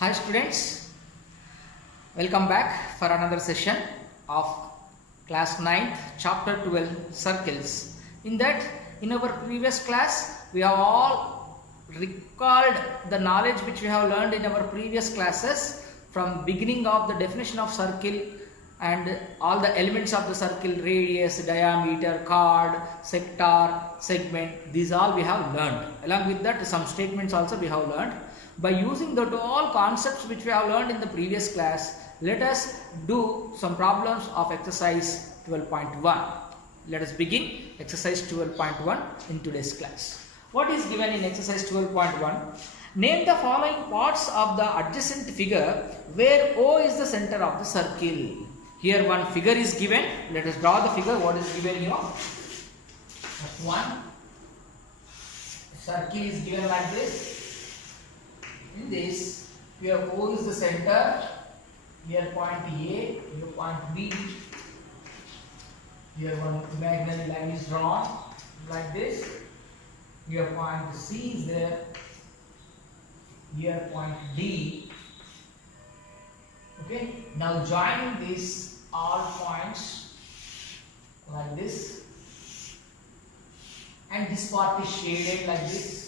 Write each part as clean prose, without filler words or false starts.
Hi students, welcome back for another session of class 9th chapter 12 circles. In our previous class we have all recalled the knowledge which we have learned in our previous classes from beginning of the definition of circle and all the elements of the circle, radius, diameter, chord, sector, segment. These all we have learned. Along with that some statements also we have learned. By using the all concepts which we have learned in the previous class, let us do some problems of exercise 12.1. Let us begin exercise 12.1 in today's class. What is given in exercise 12.1? Name the following parts of the adjacent figure where O is the center of the circle. Here one figure is given. Let us draw the figure. What is given here? One circle is given like this. In this, here O is the center, here point A, here point B, here one imaginary line is drawn like this, here point C is there, here point D. Okay, now join these all points like this, and this part is shaded like this.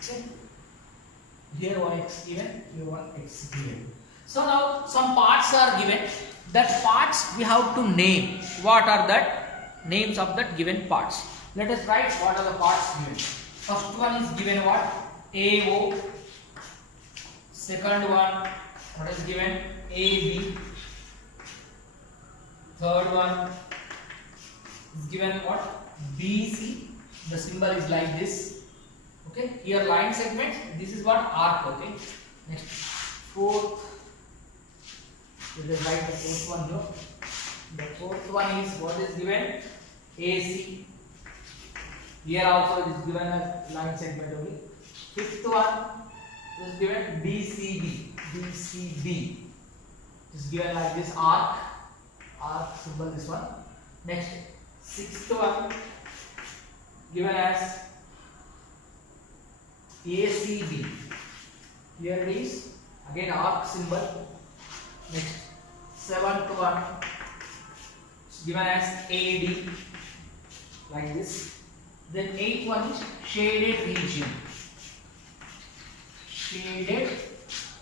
Okay. Here one x given, here one x given. So now some parts are given. That parts we have to name. What are that names of that given parts? Let us write what are the parts given. First one is given what? AO. Second one, what is given? AB. Third one is given what? BC. The symbol is like this. Okay, here line segment, this is what? Arc. Okay, next fourth, let us write the fourth one here. The fourth one is what is given? AC. Here also it is given as line segment only. Fifth one is given BCB. BCB is given like this arc. Arc symbol this one. Next, sixth one given as ACB. Here it is again arc symbol. Next, seventh one is given as AD like this. Then eighth one is shaded region. Shaded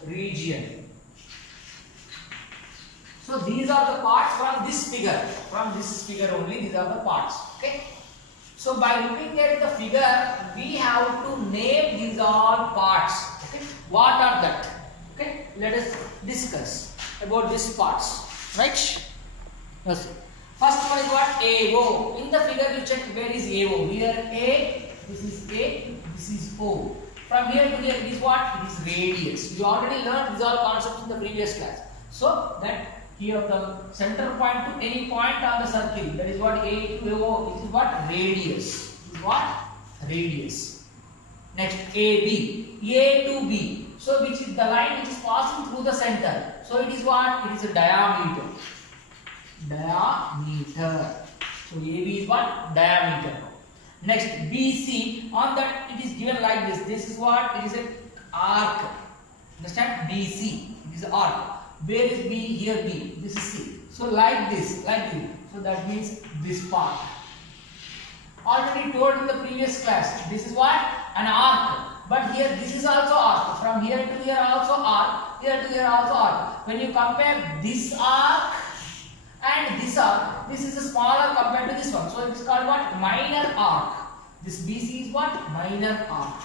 region. So these are the parts from this figure. From this figure only these are the parts. Okay. So by looking at the figure, we have to name these all parts. Okay, what are that? Okay, let us discuss about these parts. Right? Yes. First one is what? AO. In the figure, you check where is AO. Here A, this is A, this is O. From here to here, it is what? It is radius. You already learned these all concepts in the previous class. So that here the center point to any point on the circle, that is what A to O, this is what? Radius. This is what? Radius. Next, AB. A to B. So which is the line which is passing through the center. So it is what? It is a diameter. Diameter. So AB is what? Diameter. Next, BC. On that it is given like this. This is what? It is an arc. Understand? BC. It is an arc. Where is B? Here B. This is C. So like this, like this. So that means this part. Already told in the previous class. This is what? An arc. But here this is also arc. From here to here also arc. Here to here also arc. When you compare this arc and this arc, this is a smaller compared to this one. So it is called what? Minor arc. This BC is what? Minor arc.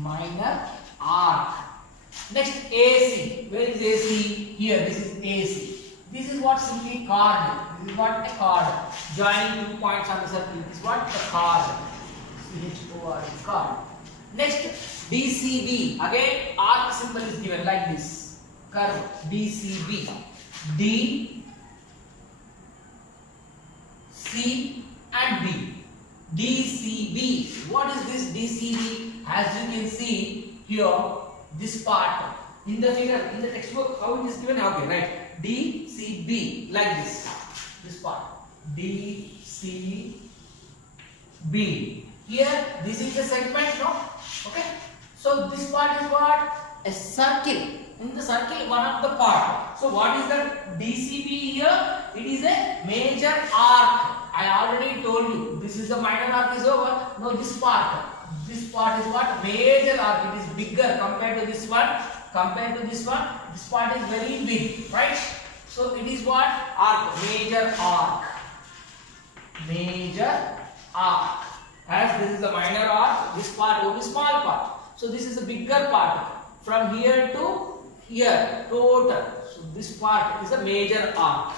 Minor arc. Next, AC. Where is AC? Here, this is AC. This is what? Simply chord. This is what? A chord. Joining two points on the circle. This is what? A chord. C-H-O-R-D, chord. Next, BCB. Again, arc symbol is given like this. Curve. BCB. D, C and B. DCB. What is this DCB? As you can see here, this part in the figure, in the textbook, how it is given? Okay, right. DCB like this. This part. DCB. Here, this is the segment, no? Okay. So this part is what? A circle. In the circle, one of the part. So what is that DCB here? It is a major arc. I already told you. This is the minor arc is over. No, this part. This part is what? Major arc. It is bigger compared to this one. Compared to this one, this part is very big, right? So it is what? Arc. Major arc. Major arc. As this is the minor arc, this part will be small part. So this is a bigger part. From here to here, total. So this part is a major arc.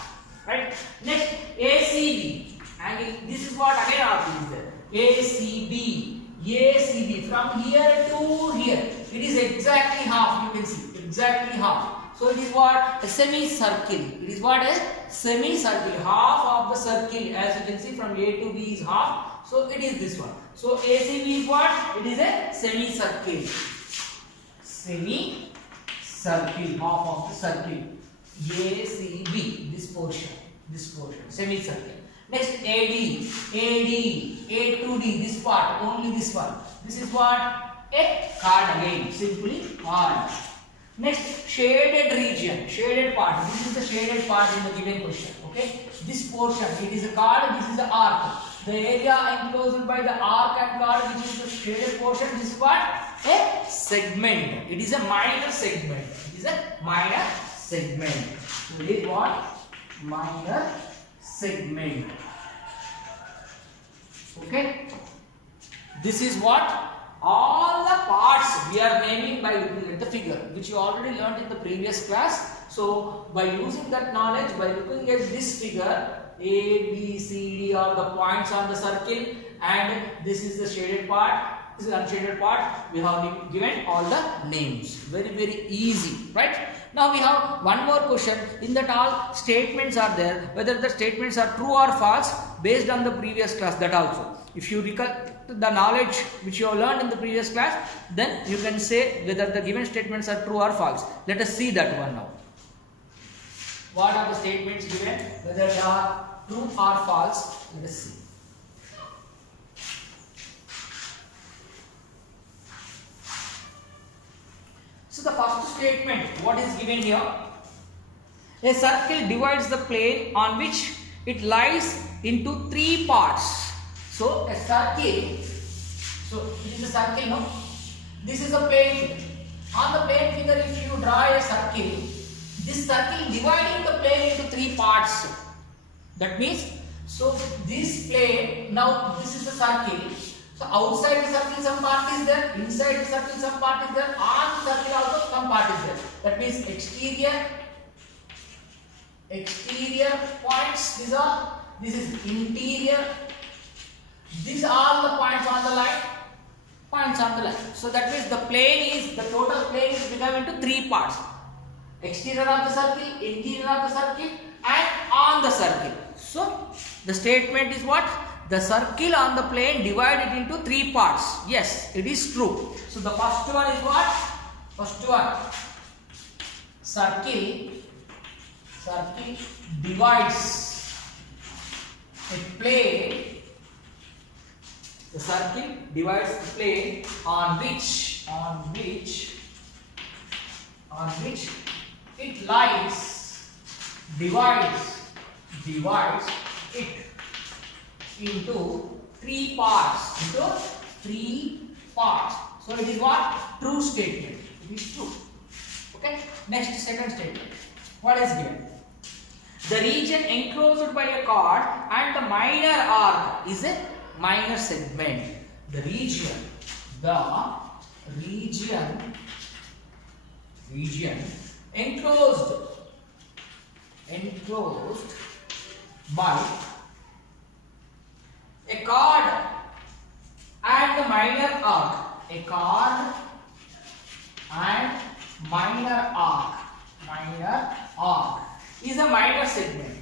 Right? Next, ACB. Angle. This is what again arc is there. ACB. ACB. From here to here. It is exactly half. You can see. Exactly half. So it is what? A semicircle. It is what? A semicircle. Half of the circle. As you can see, from A to B is half. So it is this one. So ACB is what? It is a semicircle. Semicircle. Half of the circle. ACB. This portion. Semicircle. Next AD. A to D. This part. Only this one. This is what? A card again. Simply card. Next, shaded region, shaded part. This is the shaded part in the given question. Okay, this portion, it is a card, this is the arc. The area enclosed by the arc and card, which is the shaded portion, this is what? A segment. It is a minor segment. It is a minor segment. So it is what? Minor segment. Okay. This is what? All the parts we are naming by looking at the figure, which you already learned in the previous class. So by using that knowledge, by looking at this figure, A, B, C, D are the points on the circle, and this is the shaded part, this is unshaded part. We have given all the names. Very easy, right? Now we have one more question. In that all statements are there, whether the statements are true or false based on the previous class. That also, if you recall the knowledge which you have learned in the previous class, then you can say whether the given statements are true or false. Let us see that one now. What are the statements given? Whether they are true or false? Let us see. So the first statement, what is given here? A circle divides the plane on which it lies into three parts. So a circle, so this is a circle, no? This is a plane. On the plane figure, if you draw a circle, this circle dividing the plane into three parts. That means, so this plane, now this is a circle. So outside the circle some part is there, inside the circle some part is there, on the circle also some part is there. That means exterior points, this is interior. These are all the points on the line. So that means the total plane is divided into three parts. Exterior of the circle, interior of the circle, and on the circle. So the statement is what? The circle on the plane divided into three parts. Yes, it is true. So the first one is what? First one. Circle divides a plane. The circle divides the plane on which it lies, divides it into three parts. So it is what? True statement. It is true. Okay. Next, second statement. What is given? The region enclosed by a chord and the minor arc is a minor segment. The region enclosed by a chord and the minor arc. A chord and minor arc is a minor segment.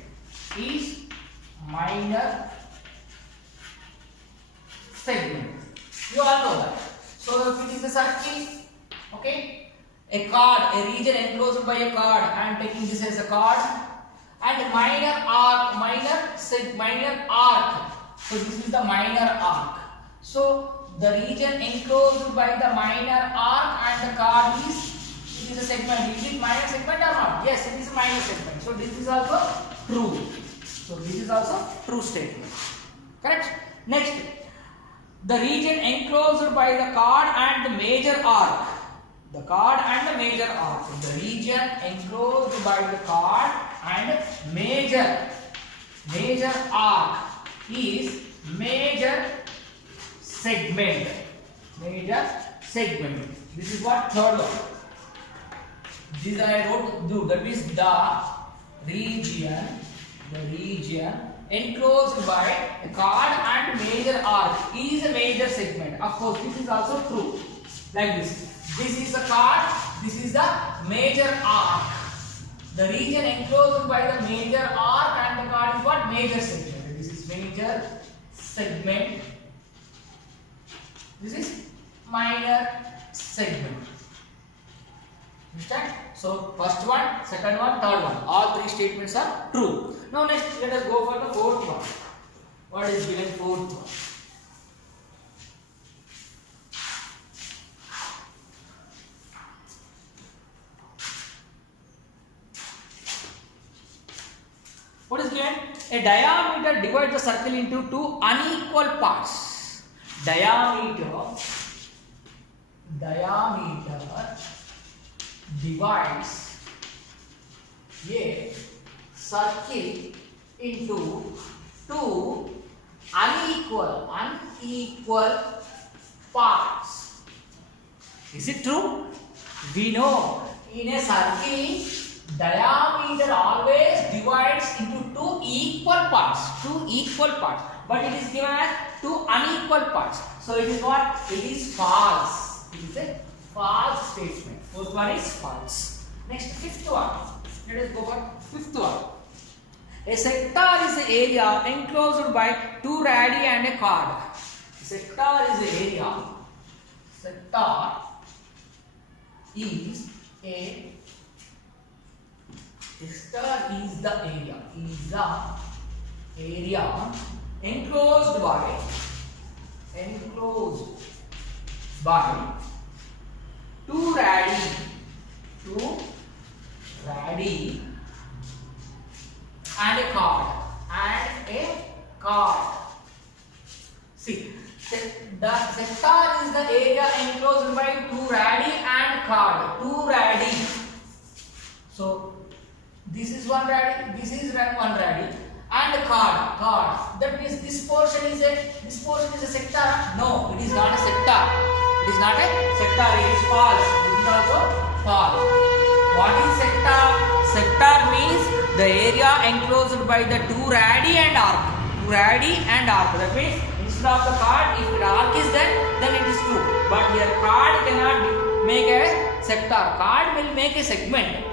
You all know that. So if it is a circle, okay, a chord, a region enclosed by a chord, I am taking this as a chord, and minor arc. So this is the minor arc. So the region enclosed by the minor arc and the chord it is a segment. Is it minor segment or not? Yes, it is a minor segment. So this is also true. So this is also true statement. Correct? Next, the region enclosed by the chord and the major arc. The chord and the major arc. The region enclosed by the chord and major arc is major segment. Major segment. This is what third one. This I wrote do. That means the region enclosed by a chord and major arc is a major segment. Of course, this is also true. Like this. This is the chord. This is the major arc. The region enclosed by the major arc and the chord is what? Major segment. This is major segment. This is minor segment. Understand? So first one, second one, third one. All three statements are true. Now next, let us go for the fourth one. What is given fourth one? What is given? A diameter divides the circle into two unequal parts. Diameter divides a circle into two unequal parts. Is it true? We know in a circle diameter always divides into two equal parts. But it is given as two unequal parts. So it is what? It is false. It is a false statement. Fourth one is false. Next, fifth one. Let us go for fifth one. A sector is the area enclosed by two radii and a chord. Sector is the area. Sector is the area enclosed by two radii and a chord. See, the sector is the area enclosed by two radii and chord. Two radii. So this is one radii, this is one radii, and chord. That means this portion is a sector. No, it is not a sector. It is not a sector. It is false. This is also false. What is sector? Sector means the area enclosed by the two radii and arc. That means instead of the chord, if the arc is there, then it is true. But here chord cannot make a sector. Chord will make a segment.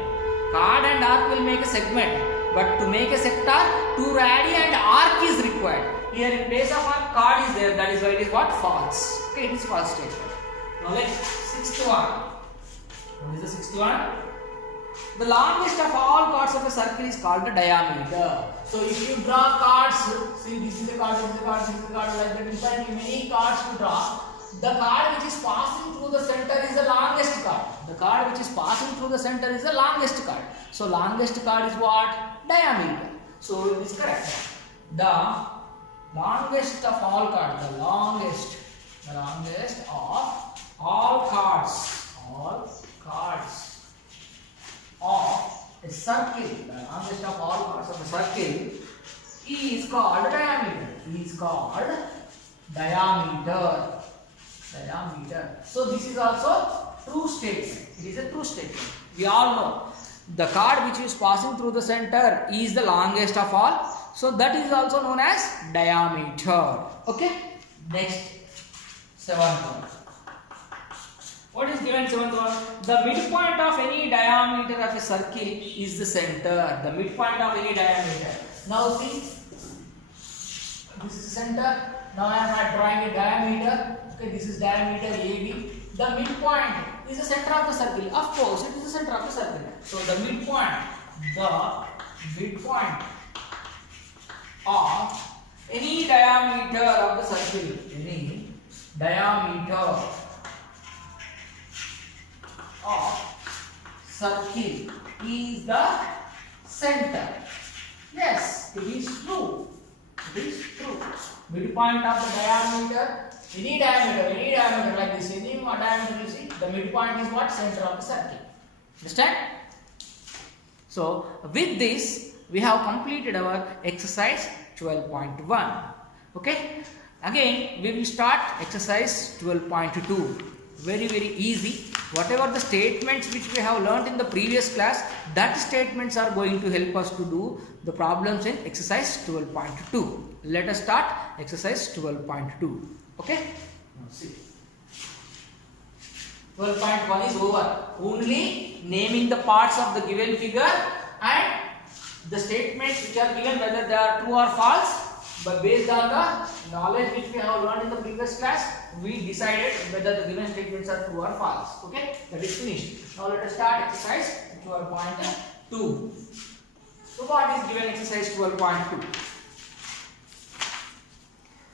Chord and arc will make a segment. But to make a sector, two radii and arc is required. Here in place of arc, chord is there. That is why it is what? False. Okay, it is false statement. Now let's sixth one. What is the sixth one? The longest of all chords of a circle is called the diameter. So if you draw chords, see this is a chord, this is a chord, this is a chord, like that. In fact, many chords to draw. The chord which is passing through the center is the longest chord. The chord which is passing through the center is the longest chord. So longest chord is what? Diameter. So it is correct. The longest of all chords, the longest of all chords of a circle, the longest of all chords of a circle is called diameter. So this is also true statement. It is a true statement. We all know the chord which is passing through the center is the longest of all. So that is also known as diameter. Okay. Next, seventh one. What is given seventh one? The midpoint of any diameter of a circle is the center. The midpoint of any diameter. Now see, this is the center. Now I am drawing a diameter. Okay, this is diameter AB. The midpoint is the center of the circle. Of course, it is the center of the circle. So the midpoint of any diameter of the circle, any diameter of circle is the center. Yes, it is true. It is true. Midpoint of the diameter, any diameter like this, any diameter you see, the midpoint is what? Center of the circle. Understand? So with this, we have completed our exercise 12.1. Okay. Again, we will start exercise 12.2. Very easy. Whatever the statements which we have learnt in the previous class, that statements are going to help us to do the problems in exercise 12.2. Let us start exercise 12.2. Okay. Now see. 12.1 is over. Only naming the parts of the given figure and the statements which are given, whether they are true or false. But based on the knowledge which we have learned in the previous class, we decided whether the given statements are true or false. Okay, that is finished. Now let us start exercise 12.2. So what is given exercise 12.2?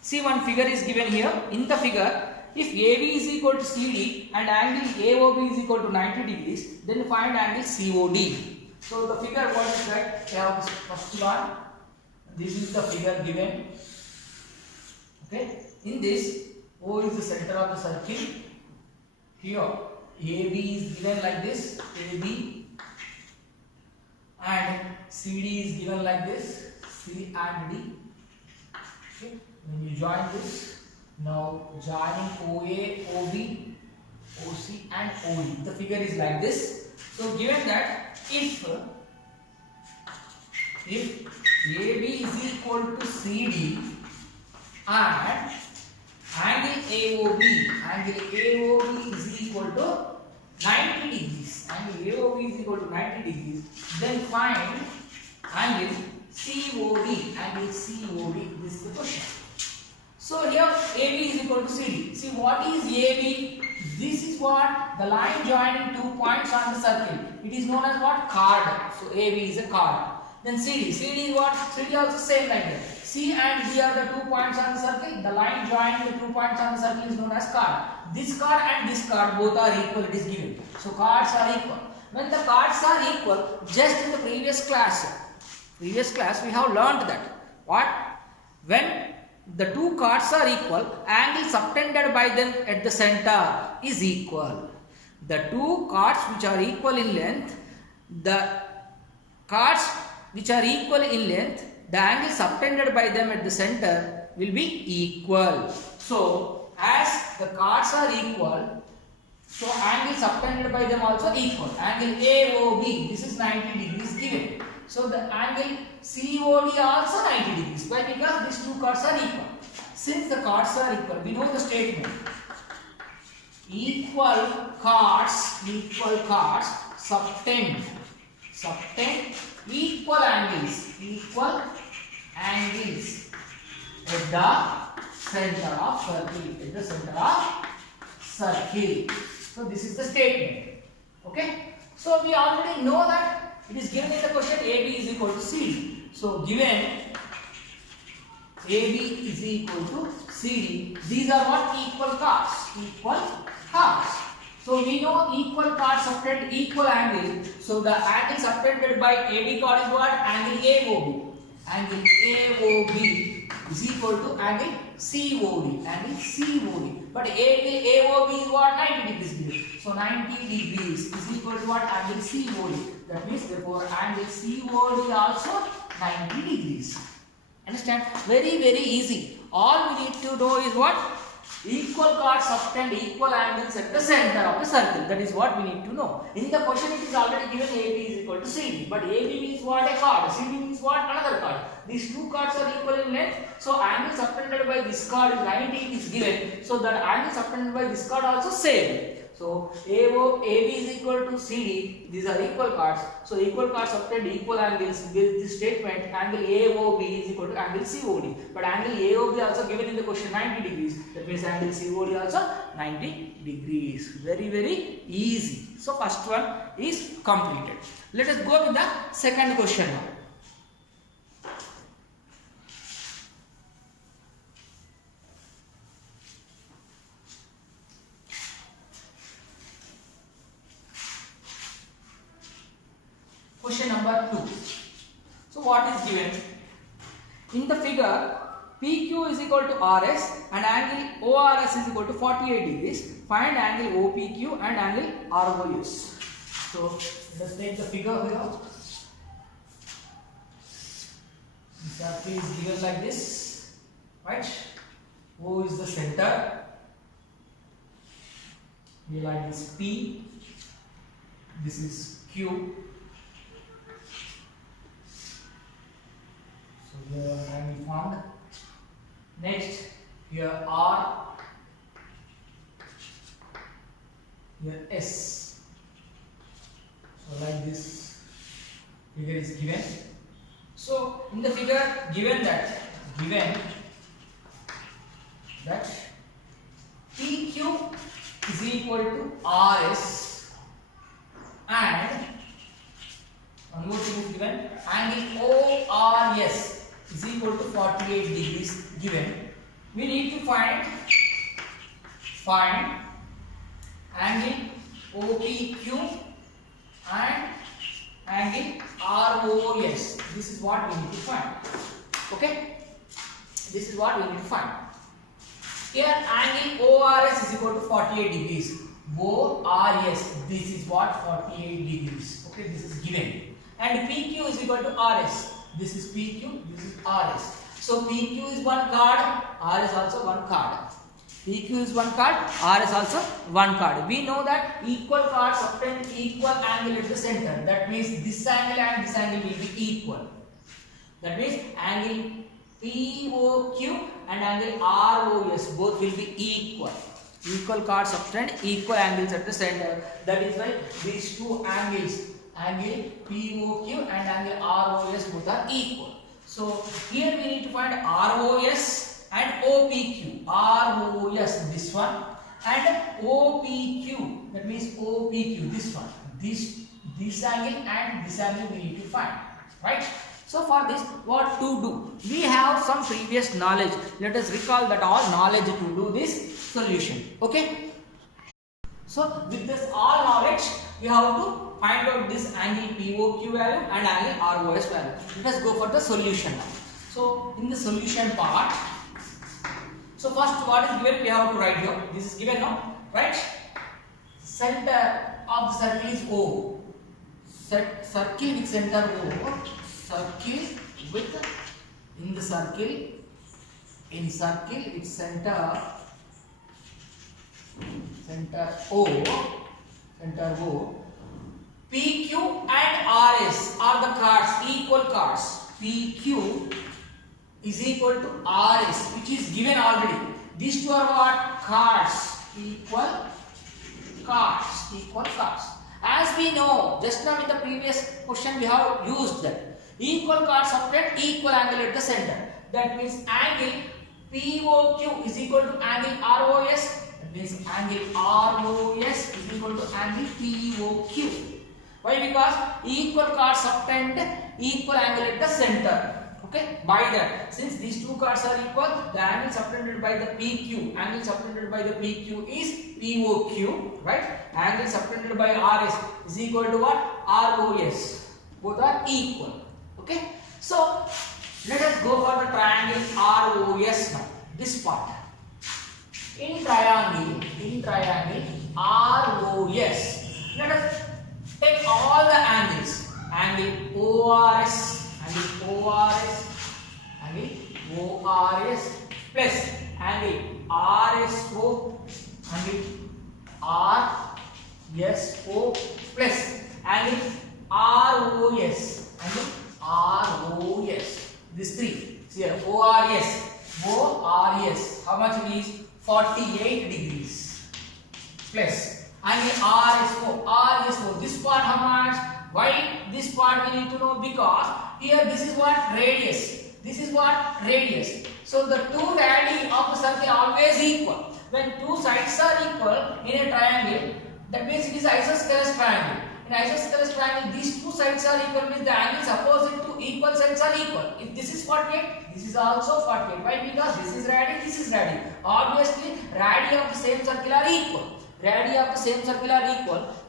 See, one figure is given here. In the figure, if AB is equal to CD and angle AOB is equal to 90 degrees, then find angle COD. So the figure, what is that? We have this first one. This is the figure given. Okay. In this, O is the center of the circle. Here, AB is given like this, AB, and CD is given like this, C and D. Okay. When you join this, now joining OA, OB, OC and OD. The figure is like this. So given that if AB is equal to CD and angle AOB is equal to 90 degrees, then find angle COD, this is the question. So here AB is equal to CD. See, what is AB? This is what? The line joining 2 points on the circle. It is known as what? Chord. So AB is a chord. Then CD is what? CD also same like that. C and D are the 2 points on the circle. The line joining the 2 points on the circle is known as chord. This chord and this chord both are equal. It is given. So chords are equal. When the chords are equal, just in the previous class we have learned that what? When the two chords are equal, angle subtended by them at the center is equal. The two chords which are equal in length, the chords which are equal in length, the angle subtended by them at the center will be equal. So, as the chords are equal, so angle subtended by them also equal. Angle AOB, this is 90 degrees given. So, the angle COD also 90 degrees. Why? Because these two chords are equal. Since the chords are equal, we know the statement. Equal chords subtend equal angles at the center of circle. So this is the statement. Okay. So we already know that it is given in the question AB is equal to CD. So given AB is equal to CD, these are what? Equal chords. So we know equal chords subtend equal angle. So the angle subtended by AB chord is what? Angle AOB. Angle AOB is equal to angle COD. But angle AOB is what? 90 degrees. So 90 degrees is equal to what? Angle COD. That means therefore angle COD also 90 degrees. Understand? Very easy. All we need to know is what? Equal chords subtend equal angles at the center of the circle. That is what we need to know. In the question it is already given AB is equal to CD. But AB means what? A chord. CD means what? Another chord. These two chords are equal in length. So angle subtended by this chord is 90 is given. So that angle subtended by this chord also same. So AB is equal to CD. These are equal chords. So equal chords subtend equal angles. With this statement, angle AOB is equal to angle COD. But angle AOB also given in the question 90 degrees. That means angle COD also 90 degrees. Very easy. So first one is completed. Let us go with the second question now. Question number 2. So what is given? In the figure, PQ is equal to RS and angle ORS is equal to 48 degrees. Find angle OPQ and angle ROS. So let us take the figure here. The circle is given like this, right? O is the center. We like this P. This is Q. So here angle found. Next, here R, here S. So like this figure is given. So in the figure given that PQ is equal to RS and one more thing is given, angle ORS is equal to 48 degrees given. We need to find angle OPQ and angle ROS. This is what we need to find. Okay? This is what we need to find. Here angle ORS is equal to 48 degrees. ORS, this is what 48 degrees. Okay, this is given. And PQ is equal to RS. This is PQ, this is RS. So PQ is one card, RS also one card. PQ is one card, RS also one card. We know that equal cards obtain equal angle at the center. That means this angle and this angle will be equal. That means angle POQ and angle ROS both will be equal. Equal cards obtain equal angles at the center. That is why these two angles, angle POQ and angle ROS both are equal. So here we need to find ROS and OPQ. ROS this one and OPQ, that means OPQ this one. This angle and this angle we need to find, right? So for this, what to do? We have some previous knowledge. Let us recall that all knowledge to do this solution. Okay? So with this all knowledge, we have to find out this angle POQ value and angle ROS value. Let us go for the solution now. So in the solution part, so first what is given we have to write here. This is given now, right? Center of the circle is O. Circle with center O. Circle with in circle with center O. PQ and RS are the cards, equal cards. PQ is equal to RS, which is given already. These two are what? Cards. Equal cards. As we know, just now in the previous question we have used that. Equal cards obtain equal angle at the center. That means angle POQ is equal to angle ROS. That means angle ROS is equal to angle POQ. Why? Because equal cards obtained equal angle at the center. Okay, by that, since these two cards are equal, the angle subtended by the PQ is POQ, right? Angle subtended by RS is equal to what? ROS. Both are equal. Okay, so let us go for the triangle ROS now. This part. In triangle ROS, let us take all the angles. Angle ORS plus angle RSO, angle RSO plus angle ROS, this three. See here, ORS, how much it is? 48 degrees plus angle RSO, this part how much? Why this part we need to know? Because here this is what? Radius. So the two radii of the circle are always equal. When two sides are equal in a triangle, that means it is isosceles triangle. In isosceles triangle, these two sides are equal, means the angles opposite to equal sides are equal. If this is 48, this is also 48. Why? Because this is radii, this is radii. Obviously, radii of the same circle are equal.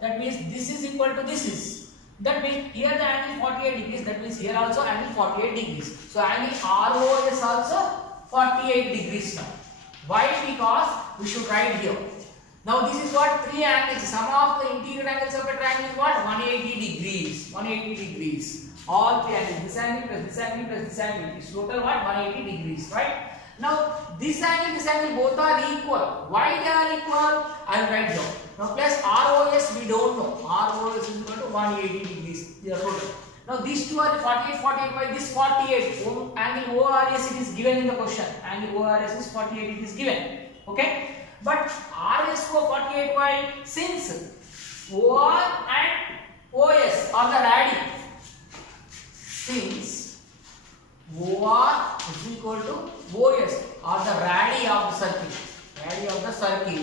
That means this is equal to this is. That means here the angle 48 degrees, that means here also angle 48 degrees. So angle ROS also 48 degrees now. Why? Because we should write here. Now this is what? Three angles. Sum of the interior angles of a triangle is what? 180 degrees. 180 degrees. All three angles. This angle plus this angle plus this angle is total what? 180 degrees, right? Now this angle both are equal. Why they are equal? I will write down. Now plus ROS we don't know. ROS is equal to 180 degrees. They are total. Now these two are 48, 48 by this 48. Angle ORS it is given in the question. Angle ORS is 48, it is given. Okay? But RS for 48 by since OR and OS are the radii. Since OR is equal to OS are the radii of the circle. Radii of the circle.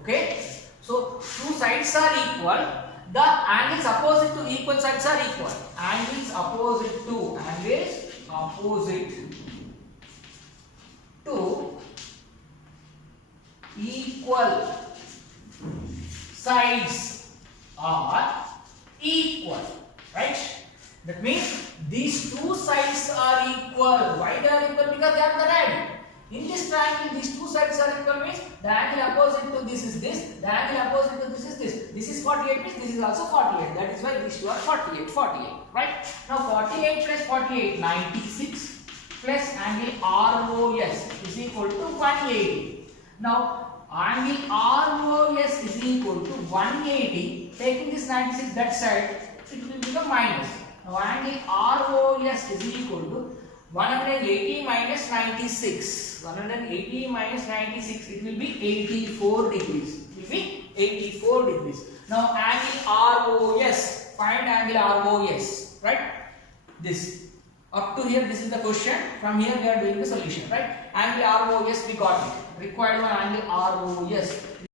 Okay? So two sides are equal. The angles opposite to equal sides are equal. Angles opposite to equal sides are equal, right? That means these two sides are equal. Why they are equal? Because they are the radii. In this triangle, these two sides are equal means the angle opposite to this is this, the angle opposite to this is this. This is 48 means this is also 48. That is why these two are 48, 48, right? Now 48 plus 48, 96 plus angle ROS is equal to 180. Now angle ROS is equal to 180. Taking this 96 that side, it will become minus. Now angle ROS is equal to 180 minus 96. 180 minus 96, it will be 84 degrees. It will be 84 degrees. Now angle ROS, find angle ROS, right? This. Up to here, this is the question. From here, we are doing the solution, right? Angle ROS, we got it. Required one angle ROS.